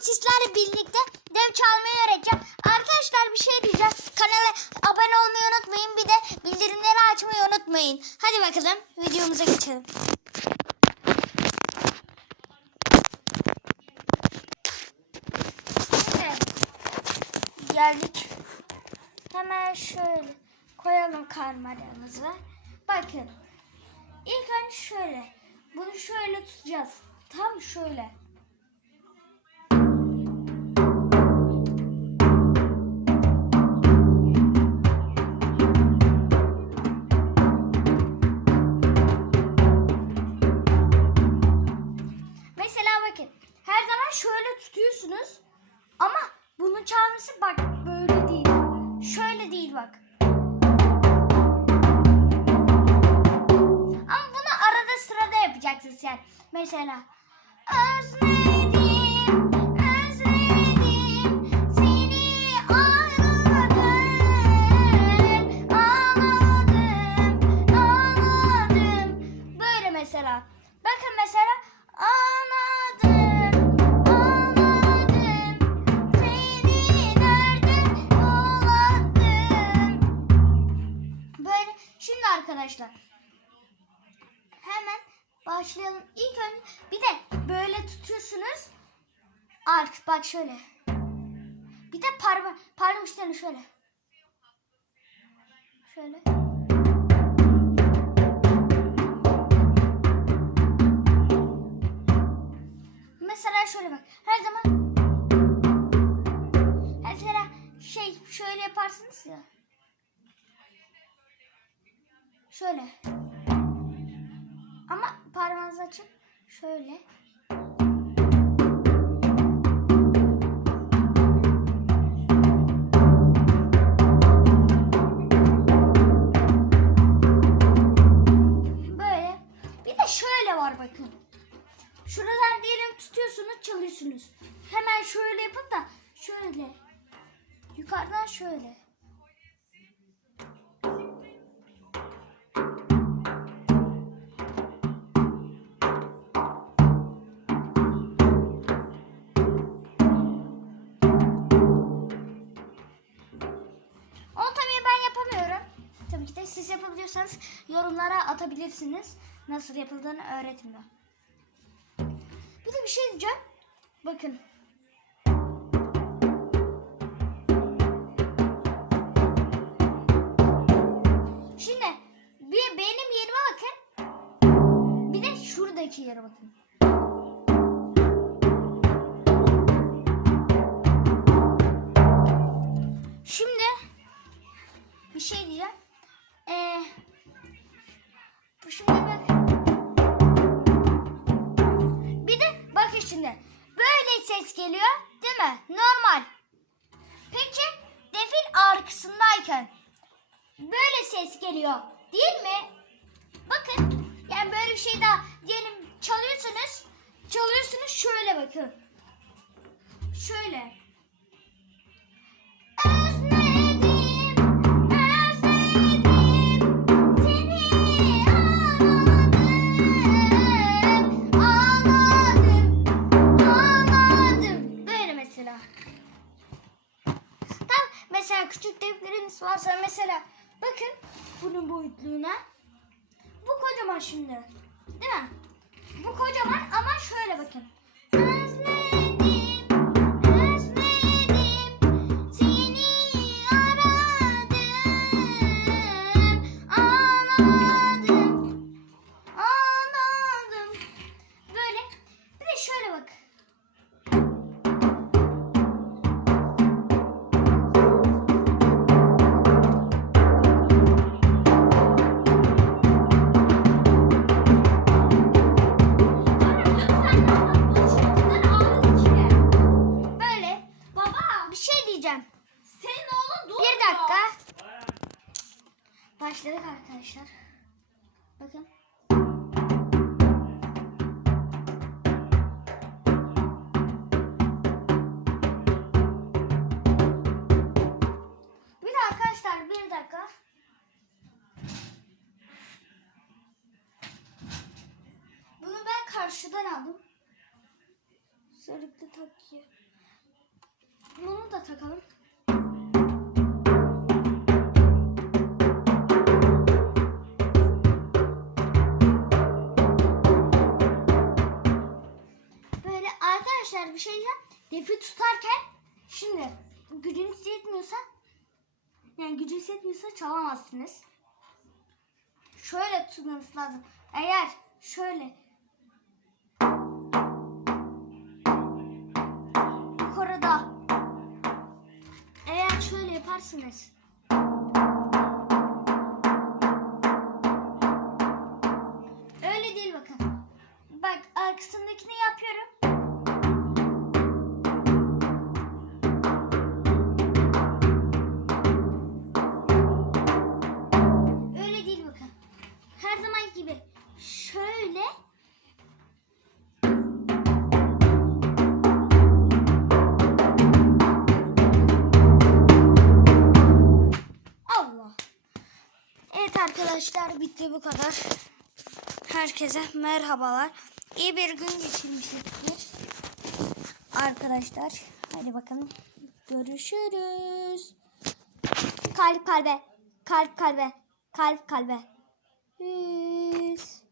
sizlerle birlikte dev çalmayı öğreteceğim. Arkadaşlar bir şey diyeceğim. Kanala abone olmayı unutmayın. Bir de bildirimleri açmayı unutmayın. Hadi bakalım videomuza geçelim. Geldik. Hemen şöyle koyalım karmalarımızı. Bakın. İlk önce şöyle. Bunu şöyle tutacağız. Tam şöyle. Ama bunun çalması bak böyle değil. Şöyle değil bak. Ama bunu arada sırada yapacaksınız yani. Mesela Özledim, mesela. Bakın mesela ağladım, şimdi arkadaşlar hemen başlayalım. İlk önce bir de böyle tutuyorsunuz. Ark bak şöyle. Bir de parmak parmak uçlarını şöyle. Şöyle. Mesela şöyle bak. Her zaman mesela şey şöyle yaparsınız ya. Şöyle. Ama parmağınızı açıp şöyle. Böyle. Bir de şöyle var bakın. Şuradan diyelim tutuyorsunuz çalıyorsunuz. Hemen şöyle yapıp da şöyle. Yukarıdan şöyle. Tabii ki de siz yapabiliyorsanız yorumlara atabilirsiniz. Nasıl yapıldığını öğretin de. Bir de bir şey diyeceğim. Bakın. Şimdi bir benim yerime bakın. Bir de şuradaki yere bakın. Geliyor değil mi? Normal. Peki defil arkasındayken böyle ses geliyor değil mi? Bakın yani böyle bir şey daha diyelim çalıyorsunuz. Çalıyorsunuz şöyle bakın. Şöyle. Mesela küçük defteriniz varsa mesela bakın bunun boyutluğuna. Bu kocaman şimdi. Değil mi? Bu kocaman ama şöyle bakın. Başladık arkadaşlar. Bakın. Bir de arkadaşlar bir dakika. Bunu ben karşıdan aldım. Sarıklı takıyor. Bunu da takalım. Arkadaşlar bir şey diyeceğim. Defi tutarken şimdi gücünüz yetmiyorsa yani gücünüz yetmiyorsa çalamazsınız. Şöyle tutmanız lazım. Eğer şöyle yukarıda eğer şöyle yaparsınız bu kadar. Herkese merhabalar. İyi bir gün geçirmişizdir. Arkadaşlar hadi bakalım. Görüşürüz. Kalp kalbe. Kalp kalbe. Kalp kalbe. Yüz.